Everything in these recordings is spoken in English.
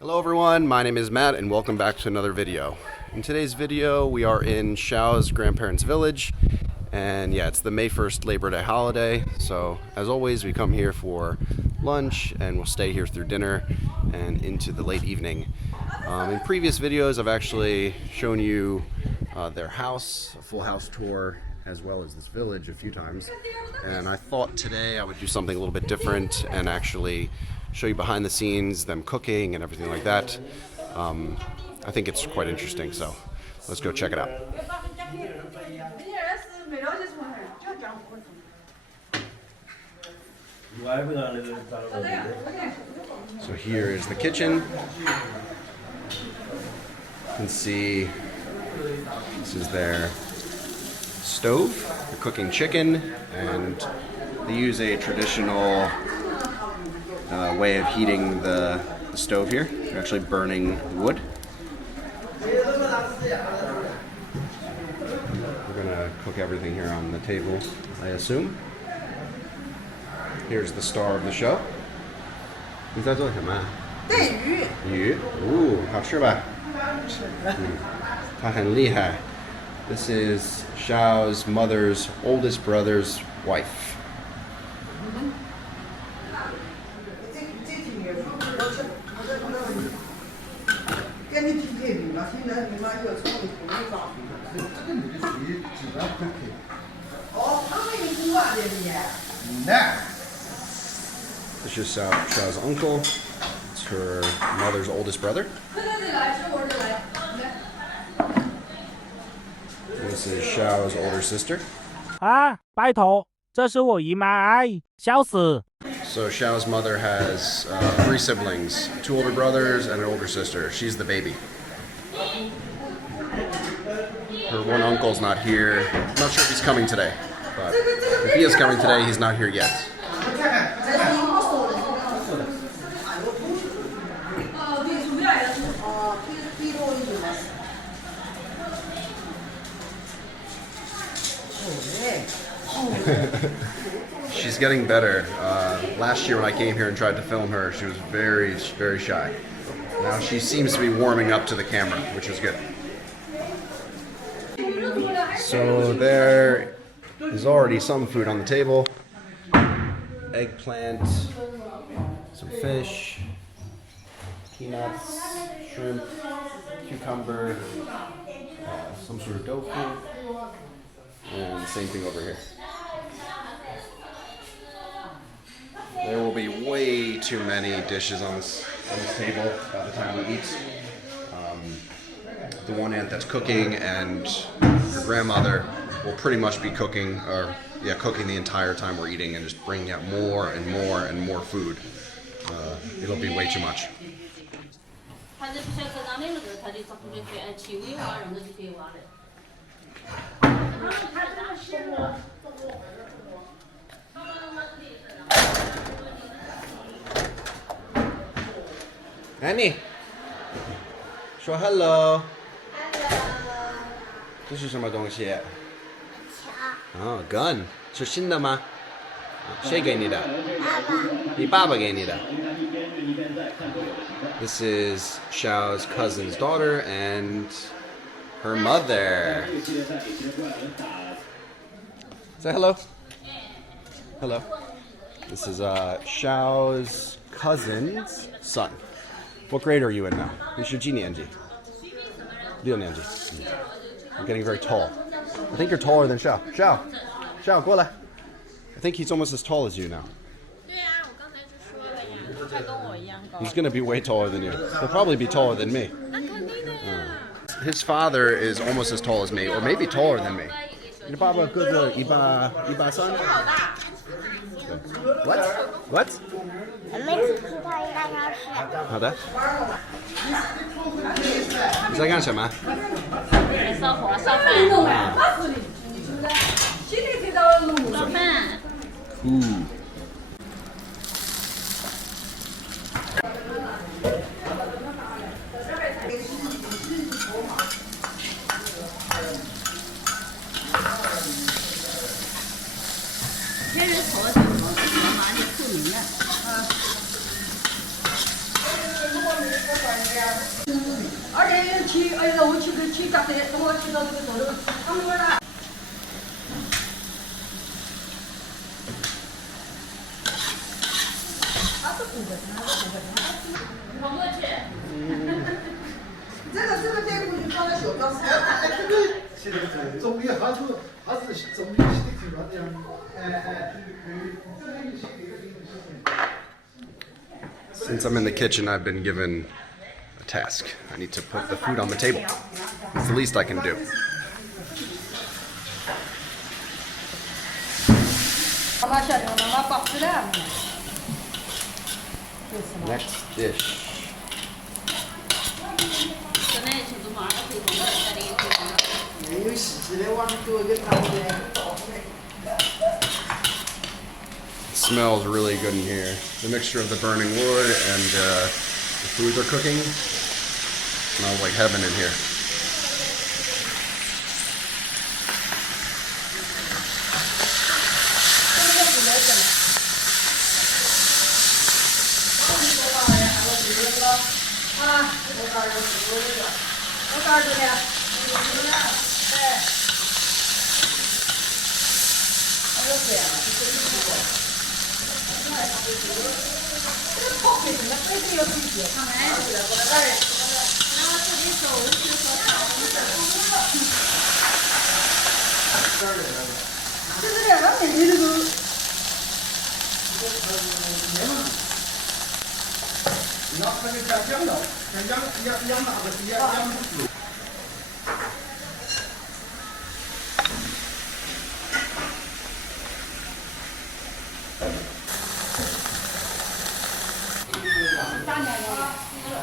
Hello everyone, my name is Matt and welcome back to another video. In today's video we are in Xiao's grandparents' village, and yeah, it's the May 1st Labor Day holiday, so as always we come here for lunch and we'll stay here through dinner and into the late evening. In previous videos I've actually shown you their house, a full house tour, as well as this village a few times, and I thought today I would do something a little bit different and actually show you behind the scenes, them cooking and everything like that. I think it's quite interesting, so let's go check it out. So here is the kitchen. You can see this is their stove. They're cooking chicken, and they use a traditional way of heating the stove here. They're actually burning wood. We're gonna cook everything here on the table, I assume. Here's the star of the show. 你在做什么？带鱼。鱼，哦，好吃吧？它很厉害。This is Xiao's mother's oldest brother's wife. This is Xiao's uncle. It's her mother's oldest brother. This is Xiao's older sister. 啊，拜托，这是我姨妈，哎，笑死！ So Xiao's mother has 3 siblings, 2 older brothers and an older sister. She's the baby. Her one uncle's not here. I'm not sure if he's coming today, but if he is coming today, he's not here yet. She's getting better. Last year when I came here and tried to film her, she was very, very shy. Now she seems to be warming up to the camera, which is good. So there is already some food on the table. Eggplant, some fish, peanuts, shrimp, cucumber, some sort of tofu, and same thing over here. There will be way too many dishes on this table by the time we eat. The one aunt that's cooking and her grandmother will pretty much be cooking, cooking the entire time we're eating and just bringing out more and more and more food. It'll be way too much. Annie, 说 hello。 这是什么东西？哦 ，gun 是新的吗？谁给你的？爸爸。你爸爸给你的。This is Xiao's cousin's daughter and her mother. Say hello. Hello. This is Xiao's cousin's son. What grade are you in now? 你是几年级？6年级。You're getting very tall. I think you're taller than Xiao. Xiao, 过来. I think he's almost as tall as you now. He's going to be way taller than you. He'll probably be taller than me. His father is almost as tall as me, or maybe taller than me. Your papa good Iba son? What? 好的。你在干什么？烧火烧饭。烧饭。天人头的麻的出名的。2007，哎呀，我去个去大队，我去到这个头头，他们了。跑过去。这个带过去放在小桌上。这个现在这中医还是中医西的挺这样。Since I'm in the kitchen, I've been given a task. I need to put the food on the table. It's the least I can do. Next dish. 现在请做嘛，可以放到这里可以放。没有洗起来，往里头就放起来。 It smells really good in here. The mixture of the burning wood and the food they're cooking smells like heaven in here.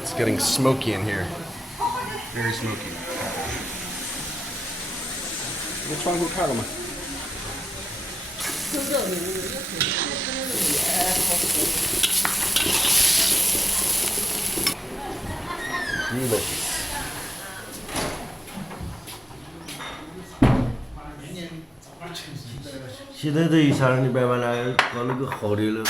It's getting smoky in here. Very smoky. What's wrong with Kalama? Delicious. 现在这一下你慢慢来搞那个好的了。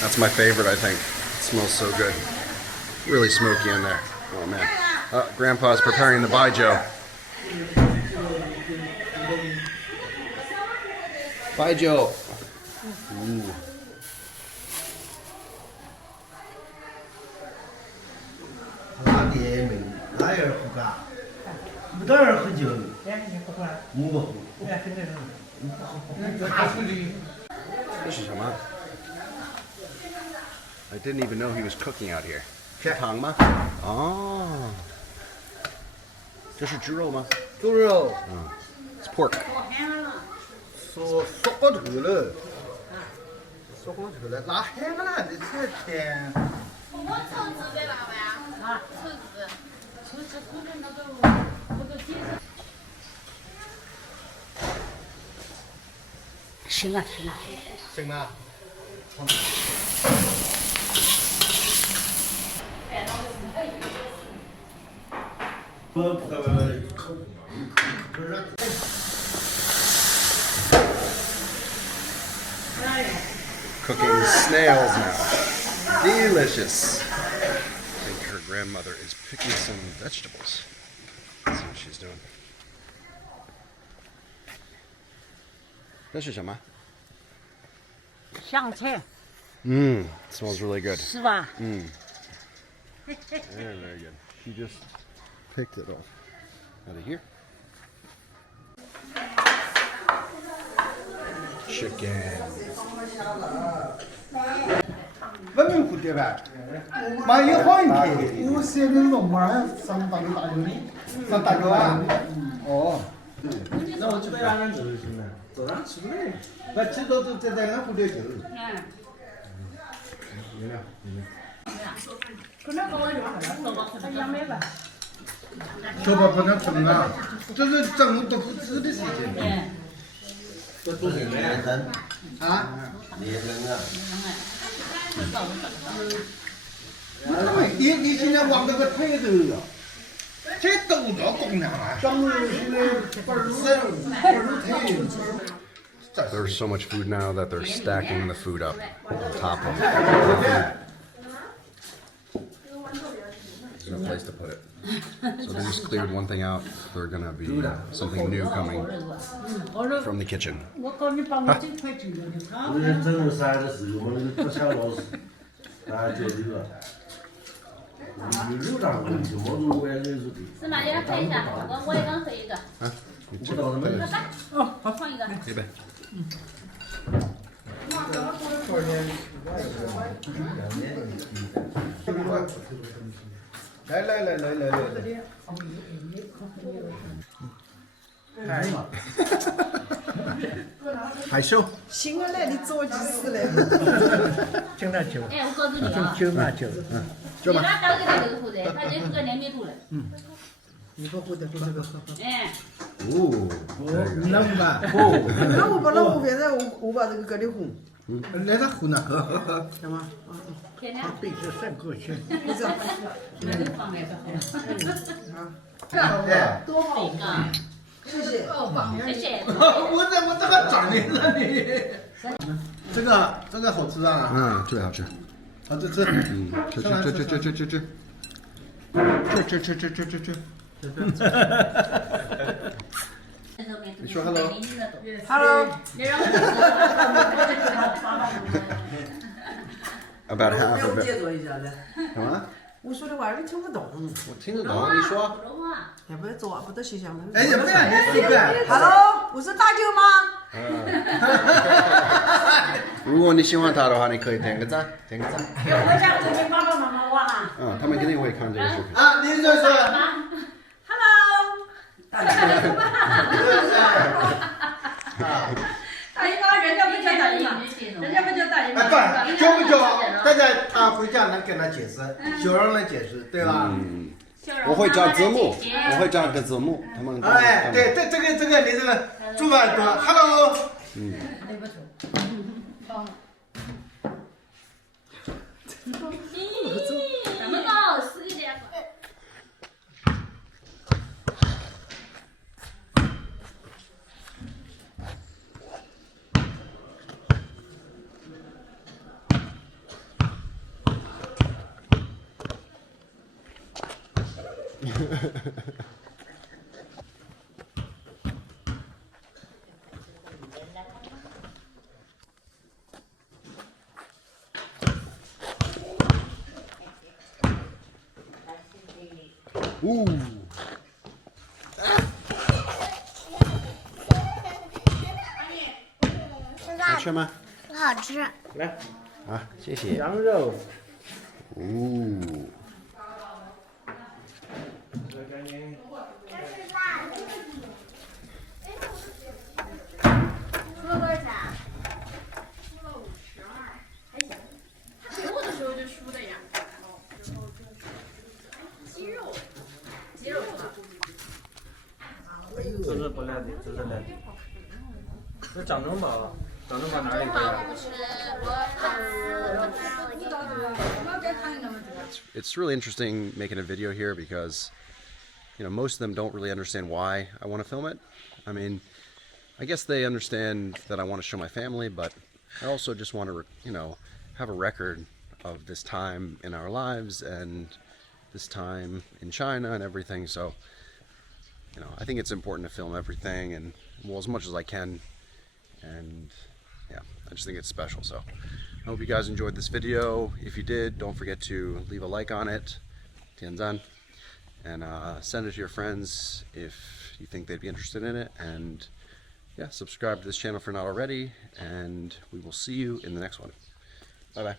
That's my favorite, I think. It smells so good. Really smoky in there. Oh man. Grandpa's preparing the Baijiu. Baijiu. Ooh. 哪点没？哪样不干？不当然喝酒。我不喝。This is Hama. I didn't even know he was cooking out here. Tangma? Oh. This is 猪肉吗？猪肉。It's pork. 说过头了，说过头了，拉黑了，你这天。我抽纸在哪玩啊？抽纸后面那个机子。行啊。行了。 Cooking snails now. Delicious. I think her grandmother is picking some vegetables. Let's see what she's doing. This is Hama. 香菜 Smells really good. 是吧？ Very, very good. She just picked it off out of here. Chicken. 文明湖对吧？蛮有好一点。我写的龙马上大大牛的，上大牛啊。哦。那我就在俺那走就行了，早上起不来，那起早都在俺湖里走。有了，小宝不能蒸啊，这是蒸都不吃的事情。这都是连蒸啊？连蒸啊。你现在往那个抬头了。这都着公粮啊！ There's so much food now that they're stacking the food up on top of it. There's no place to put it. So they just cleared one thing out. They're gonna be something new coming from the kitchen. 我告你把我这块煮了就好。我这整个啥子事，我们不想老是，大家就这个，有当回就没入外的入的。是吗？你来拍一下，我也刚拍一个。啊，你不到什么。好，放一个。这边。来，害羞。新闻来，你着急死了。就那酒，哎，我告诉你啊，就那酒，你拿刀给他这个胡子，他这是个2米多了。你不喝的，喝这个喝。哎。哦，冷吧？那我把现在我把这个搁的红。来点红呢，喝。行吗？天哪！背着3口去。不是。放来哎，多好啊！谢谢。谢谢。我这个长的了你。这个好吃啊！嗯，特别好吃。好吃吃。嗯，吃。你说 hello。Hello。 About half 让 of 我 it. 解说一下子。什么？我说的话你听不懂。我听得懂，你说。也不是做，不得形象的。哎，也不然你随便。Hello，我是大舅吗？如果你喜欢他的话，你可以点个赞，点个赞。我想跟你爸爸妈妈玩啊。嗯，他们肯定会看这个视频。啊，你这是。Hello。大姨妈，人家不叫大姨妈，人家不叫大姨妈。哎，不，叫不叫？大家他回家能跟他解释，小让他解释，对吧？嗯，我会讲字幕，我会讲个字幕，他们。哎，对，这个你这个做饭多 ，Hello。嗯。咱们搞死一点。好吃吗？好吃。来，啊，谢谢。羊肉。哦。出了多少钱？出了52，还行。他给我的时候就输的呀。鸡肉是吧？这是不来的，这是来的。这掌中宝，掌中宝哪里可以？我不吃，It's really interesting making a video here because, you know, most of them don't really understand why I want to film it. I mean, I guess they understand that I want to show my family, but I also just want to, you know, have a record of this time in our lives and this time in China and everything. So, you know, I think it's important to film everything and, well, as much as I can. And yeah, I just think it's special. So I hope you guys enjoyed this video. If you did, don't forget to leave a like on it, Tianzan, and send it to your friends if you think they'd be interested in it. And yeah, subscribe to this channel if you're not already, and we will see you in the next one. Bye bye.